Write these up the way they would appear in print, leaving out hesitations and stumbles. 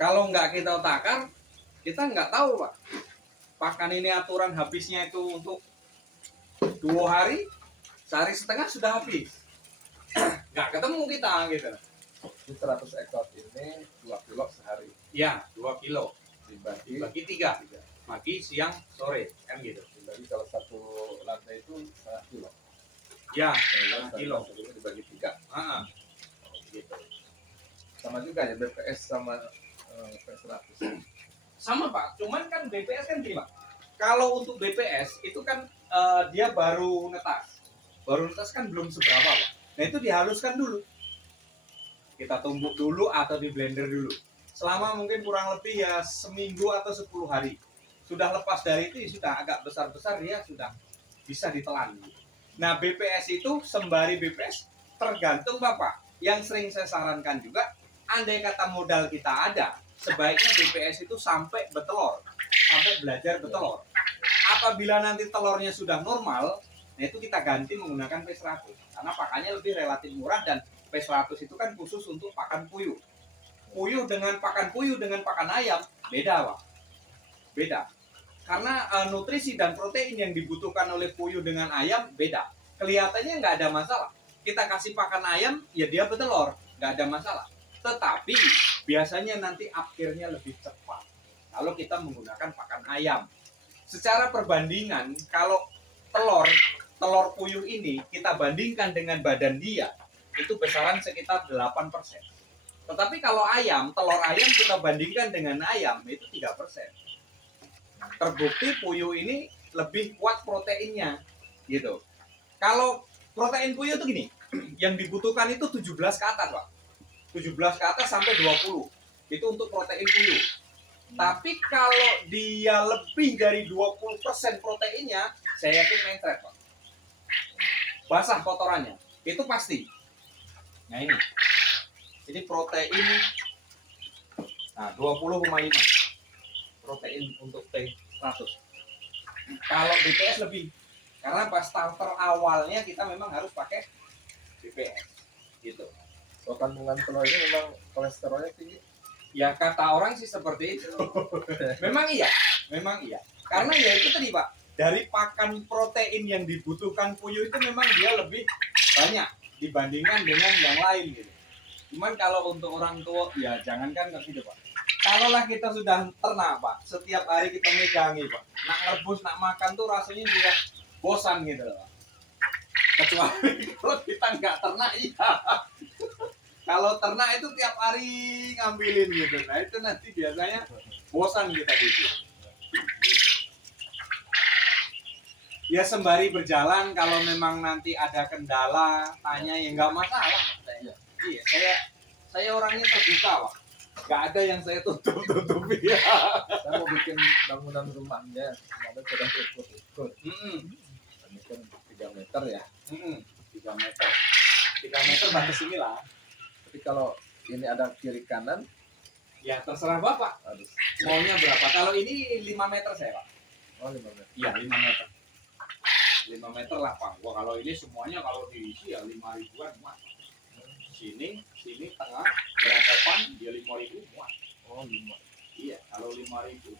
Kalau nggak kita takar, kita nggak tahu Pak. Pakan ini aturan habisnya itu untuk 2 hari, sehari setengah sudah habis. Nggak ketemu kita gitu. Di 100 ekor ini 2 kilo sehari. Ya, 2 kilo. Dibagi 3. Pagi, siang, sore. Kan gitu. dibagi kalau satu lantai itu setengah kilo. Ya, Setengah kilo. Ini dibagi 3. Gitu. Sama juga ya BPS sama PS100. Sama Pak, cuman kan BPS kan gini Pak. Kalau untuk BPS itu kan dia baru netas. Baru netas kan belum seberapa Pak. Nah itu dihaluskan dulu. Kita tumbuk dulu atau di blender dulu. Selama mungkin kurang lebih ya seminggu atau 10 hari. Sudah lepas dari itu sudah agak besar-besar dia sudah bisa ditelan. Nah BPS itu sembari BPS tergantung Bapak. Yang sering saya sarankan juga, andai kata modal kita ada, sebaiknya BPS itu sampai betelor, sampai belajar betelor. Apabila nanti telurnya sudah normal, nah itu kita ganti menggunakan P100 karena pakannya lebih relatif murah dan P100 itu kan khusus untuk pakan puyuh. Puyuh dengan pakan ayam beda Pak. Beda. Karena nutrisi dan protein yang dibutuhkan oleh puyuh dengan ayam beda. Kelihatannya nggak ada masalah. Kita kasih pakan ayam, ya dia betelor, nggak ada masalah. Tetapi biasanya nanti akhirnya lebih cepat kalau kita menggunakan pakan ayam. Secara perbandingan, kalau telur puyuh ini kita bandingkan dengan badan dia, itu besaran sekitar 8%. Tetapi kalau telur ayam kita bandingkan dengan ayam, itu 3%. Terbukti puyuh ini lebih kuat proteinnya, gitu. Kalau protein puyuh itu gini, yang dibutuhkan itu 17 ke atas, Pak. 17 ke atas sampai 20. Itu untuk protein puyuh. Tapi kalau dia lebih dari 20% proteinnya, saya yakin mencret, Pak. Basah kotorannya. Itu pasti. Nah ini. Jadi protein 20,5 protein untuk T100. Kalau BPS lebih. Karena pas starter awalnya kita memang harus pakai BPS. Gitu. So, kandungan telur ini memang kolesterolnya tinggi. Ya kata orang sih seperti itu. Memang iya. Karena ya itu tadi Pak, dari pakan protein yang dibutuhkan puyuh itu memang dia lebih banyak dibandingkan dengan yang lain gitu. Cuman kalau untuk orang tua, ya jangankan ke situ Pak. Kalaulah kita sudah ternak Pak, setiap hari kita megangi Pak, nak ngerebus, nak makan tuh rasanya juga bosan gitu Pak. Kecuali kalau kita nggak ternak ya. Kalau ternak itu tiap hari ngambilin gitu, nah itu nanti biasanya bosan kita gitu. Ya sembari berjalan, kalau memang nanti ada kendala, tanya ya nggak masalah. Iya, saya orangnya terbuka Pak. Nggak ada yang saya tutup-tutupi ya. Saya mau bikin bangunan rumahnya, kemarin sudah ikut. Ini kan 3 meter ya. 3 meter. 3 meter batas inilah. Tapi kalau ini ada kiri kanan, ya terserah Bapak. harus. Maunya berapa? Kalau ini 5 meter saya Pak. Oh 5 meter. Iya 5 meter. 5 meter lah Pak. Wah kalau ini semuanya kalau diisi ya 5 ribuan muat. Sini tengah, berhadapan dia 5.000 muat. Oh 5. Iya kalau 5.000.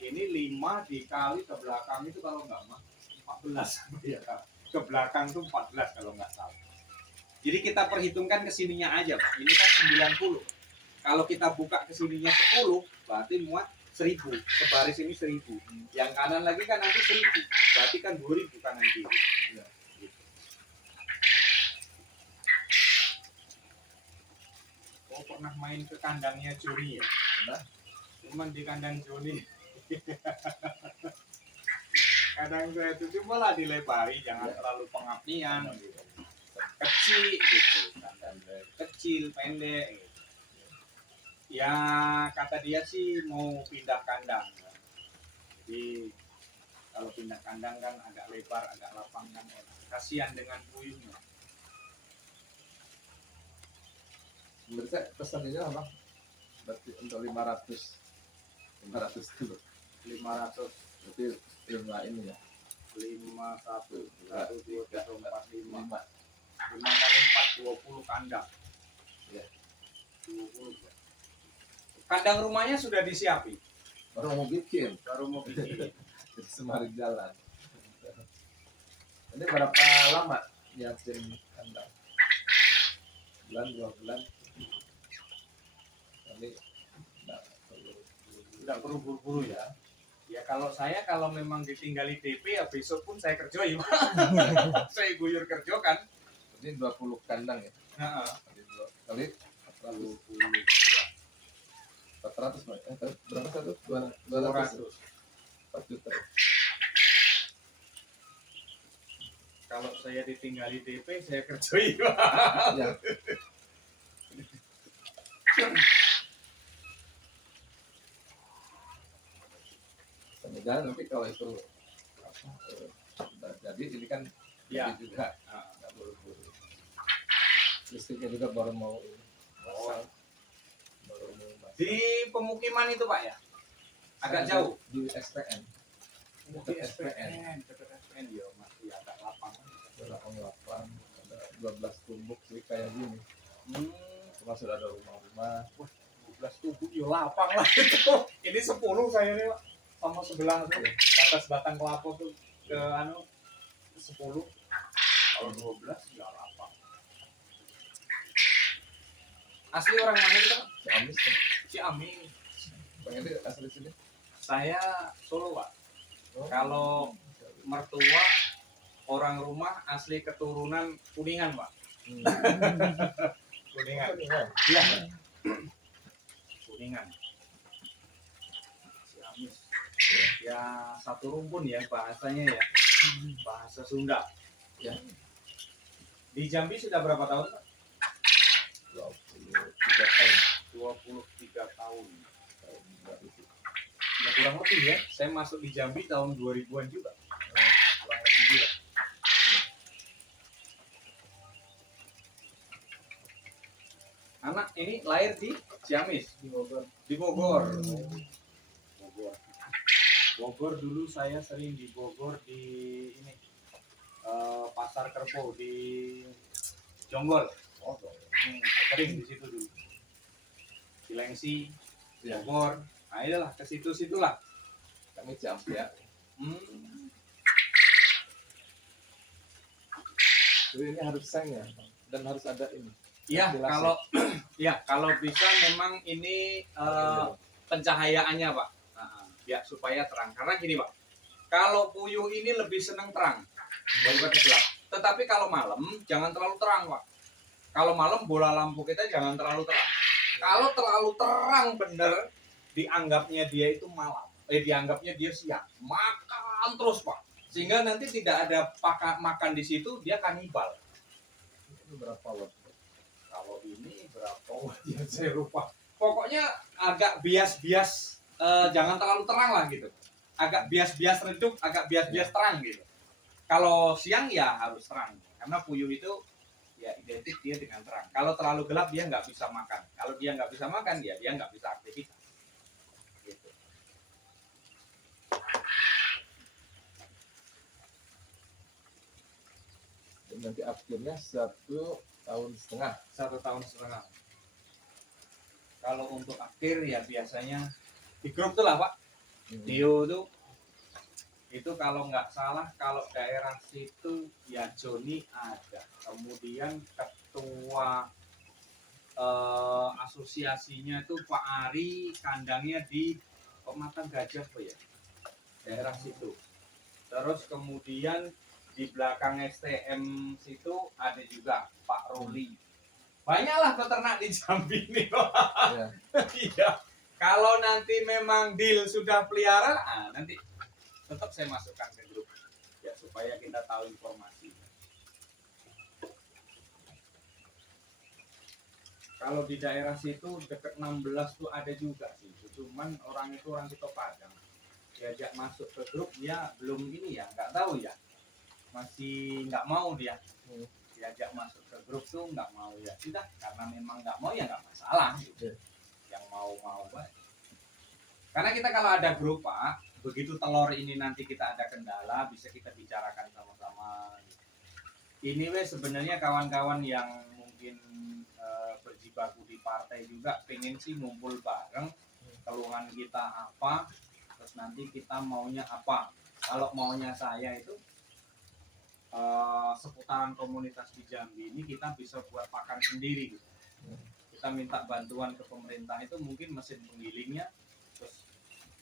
Ini 5 dikali ke belakang itu kalau nggak mah 14. Ya, ke belakang tuh 14 kalau nggak salah. Jadi kita perhitungkan kesininya aja Pak. Ini kan 90. Kalau kita buka kesininya 10, berarti muat 1.000. Sebaris ini 1.000. Yang kanan lagi kan nanti 1.000. Berarti kan 2.000 kanan kiri. Ya, gitu. Oh pernah main ke kandangnya Joni ya? Nah. Cuman di kandang Joni. Kadang saya itu cuma lah dilepari, jangan terlalu pengabdian. Gitu. Kecil gitu, kecil, pendek. Gitu. Ya kata dia sih mau pindah kandang. Jadi kalau pindah kandang kan agak lebar, agak lapang kan. Kasihan dengan puyuhnya. Menurut saya pesan ini apa? Berarti untuk 500 dulu. 500. Berarti 5 ini ya. 5 1 2 3 4 5 kali 4 20 kandang. Ya. 20. Kandang rumahnya sudah disiapi. Baru mau bikin, Baru mau bikin. jadi semarin jalan. Ini berapa lama nyiapin kandang? Bulan, 2 bulan. Ini Tidak perlu buru-buru ya. Ya kalau saya kalau memang ditinggali DP ya besok pun saya kerjoi. Saya guyur kerja kan. ini 20 kandang ya. Heeh. Kali 20 400 berapa satu? 200 200. 4 juta. Kalau saya ditinggali DP saya kerjoi. Ya. Semoga nanti kalau itu jadi ini kan Ya. jadi juga nggak buru-buru. Listriknya juga baru mau pasang. Baru mau pasang. Di pemukiman itu Pak ya? Agak jauh. Di SPN. Di SPN. Dekat SPN ya masih agak lapang. Ada 8, ada 12 tumbuk sih kayak gini. Hmm. Cuma sudah ada rumah-rumah. 12 tubuh ya lapang lah itu. Ini 10 saya nih Pak. Sama sebelah tuh batas batang kelapa tuh ke 10. Kalau 12 ya lapang. Asli orang mana kita Pak? Ciamis kan. Ciamis. Bang ini asli sini. Saya Solo Pak. Oh. Kalau mertua orang rumah asli keturunan Kuningan Pak. Kuningan. Iya. Kuningan. Ciamis. Ya satu rumpun ya bahasanya ya. Bahasa Sunda. Ya. Di Jambi sudah berapa tahun Pak? 23 tahun. 23 tahun. Ya kurang lebih ya. Saya masuk di Jambi tahun 2000-an juga. Kurang lebih juga. Anak ini lahir di Ciamis, Di Bogor. di Bogor. Bogor. Bogor dulu saya sering di Bogor di ini Pasar Kerbo di Jonggol. Oh, Sering di situ dulu. Cilengsi, ya. Bogor. Nah, itulah ke situ-situlah. Kami Ciamis ya. Jadi ini harus sang ya, dan harus ada ini. Iya, Ventilasi. kalau ya kalau bisa memang ini pencahayaannya Pak. Ya supaya terang. Karena gini Pak, kalau puyuh ini lebih senang terang daripada gelap. Tetapi kalau malam jangan terlalu terang Pak. Kalau malam bola lampu kita jangan terlalu terang. Kalau terlalu terang bener, dianggapnya dia itu malam. Dianggapnya dia siang. Makan terus Pak. Sehingga nanti tidak ada makan di situ, dia kanibal. Ini berapa watt? Kalau ini berapa watt ya saya lupa. Pokoknya agak bias-bias, jangan terlalu terang lah gitu. Agak bias-bias redup, agak bias-bias terang gitu. Kalau siang ya harus terang. Karena puyuh itu ya identik dia dengan terang. Kalau terlalu gelap dia nggak bisa makan. Kalau dia nggak bisa makan dia nggak bisa aktivitas. Gitu. Dan nanti akhirnya 1,5 tahun. 1,5 tahun. Kalau untuk akhir ya biasanya di grup tuh lah Pak. Dio tuh itu kalau nggak salah kalau daerah situ ya Joni ada, kemudian ketua asosiasinya itu Pak Ari, kandangnya di Pematang Gajah Pak ya, daerah situ. Terus kemudian di belakang STM situ ada juga Pak Roli. Banyaklah peternak di Jambi nih Pak. Ya. Iya. Kalau nanti memang deal sudah pelihara, nanti tetap saya masukkan ke grup ya supaya kita tahu informasi. Kalau di daerah situ dekat 16 tuh ada juga sih, cuman orang itu orang Kito Padang. Diajak masuk ke grup dia belum ini ya, nggak tahu ya, masih nggak mau dia. Diajak masuk ke grup tuh nggak mau ya, sudah karena memang nggak mau ya nggak masalah. Gitu. Yang mau baik. Karena kita kalau ada grup Pak, begitu telur ini nanti kita ada kendala bisa kita bicarakan sama-sama. Ini sebenarnya kawan-kawan yang mungkin mungkin berjibaku di partai juga pengen sih ngumpul bareng, keluhan kita apa, terus nanti kita maunya apa. Kalau maunya saya itu seputaran komunitas di Jambi ini kita bisa buat pakan sendiri gitu. Kita minta bantuan ke pemerintah itu mungkin mesin penggilingnya, terus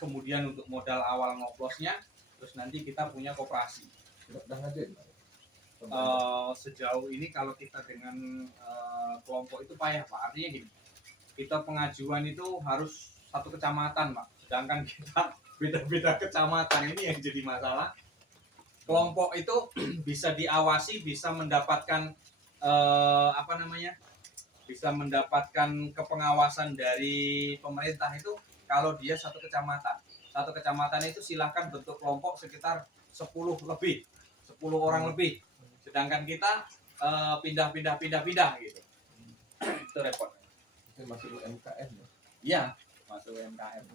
kemudian untuk modal awal ngoplosnya, terus nanti kita punya koperasi. Udah ngajuin Pak? Sejauh ini kalau kita dengan kelompok itu payah Pak, artinya gini, kita pengajuan itu harus satu kecamatan Pak, sedangkan kita beda-beda kecamatan, ini yang jadi masalah. Kelompok itu bisa diawasi, bisa mendapatkan bisa mendapatkan kepengawasan dari pemerintah itu kalau dia satu kecamatan. Satu kecamatan itu silahkan bentuk kelompok sekitar 10 orang lebih. Sedangkan kita pindah gitu. Itu repot. Itu masuk UMKM ya? Iya, masuk UMKM.